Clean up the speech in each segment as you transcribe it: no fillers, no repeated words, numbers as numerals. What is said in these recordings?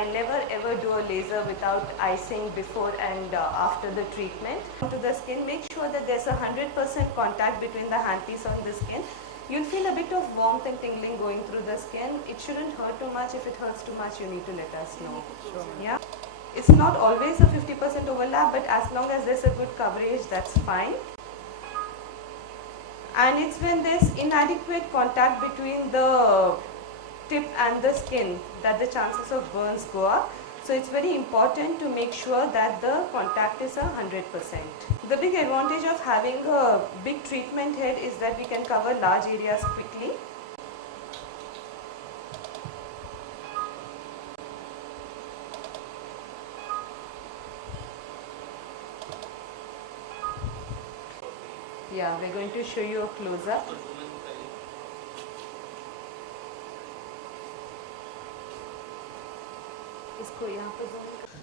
I never ever do a laser without icing before and after the treatment. To the skin, make sure that there's 100% contact between the handpiece on the skin. You'll feel a bit of warmth and tingling going through the skin. It shouldn't hurt too much. If it hurts too much, you need to let us know. Sure. Yeah. It's not always a 50% overlap, but as long as there's a good coverage, that's fine. And it's when there's inadequate contact between the tip and the skin that the chances of burns go up. So it's very important to make sure that the contact is 100%. The big advantage of having a big treatment head is that we can cover large areas quickly. Yeah, we're going to show you a close-up.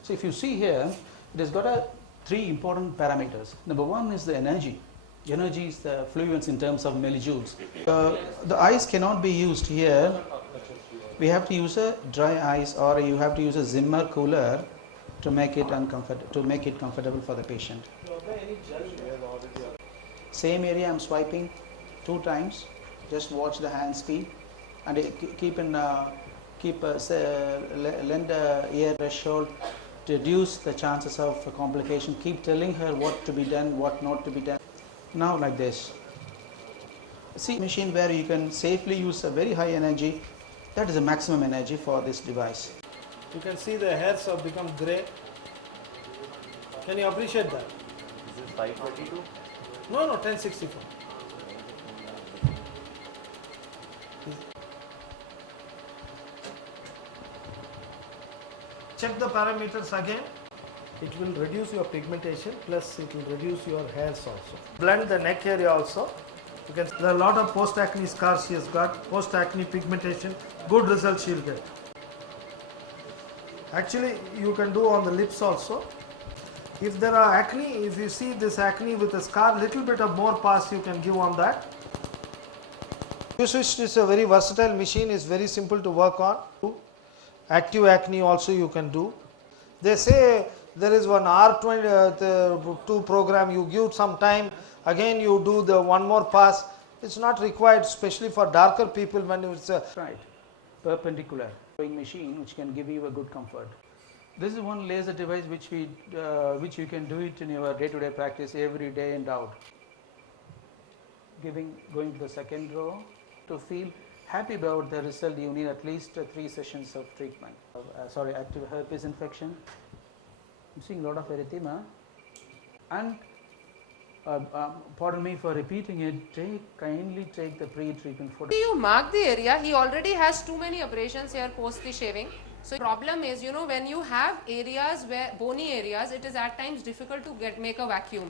So if you see here, it has got three important parameters. Number one is the energy. Energy is the fluence in terms of millijoules. The ice cannot be used here. We have to use a dry ice, or you have to use a Zimmer cooler to make it comfortable for the patient. Same area I'm swiping 2 times. Just watch the hand speed and lend ear rest hold to reduce the chances of complication. Keep telling her what to be done, what not to be done. Now like this. See, machine where you can safely use a very high energy. That is the maximum energy for this device. You can see the hairs have become grey. Can you appreciate that? Is this 522? No, 1064. Check the parameters again. It will reduce your pigmentation, plus it will reduce your hairs also. Blend the neck area also. You can see there are a lot of post-acne scars she has got, post-acne pigmentation, good results she will get. Actually, you can do on the lips also. If there are acne, if you see this acne with a scar, little bit of more pass you can give on that. Q-Switch is a very versatile machine, it's very simple to work on. Active acne also you can do. They say there is one R2 program, you give some time, again you do the one more pass. It's not required, especially for darker people when it's a... Right, perpendicular machine which can give you a good comfort. This is one laser device which you can do it in your day-to-day practice every day and out. Going to the second row, to feel happy about the result, you need at least 3 sessions of treatment. Active herpes infection. I'm seeing a lot of erythema, and pardon me for repeating it, kindly take the pre-treatment photo. You mark the area, he already has too many abrasions here post the shaving. So the problem is, when you have areas where bony areas, it is at times difficult to make a vacuum.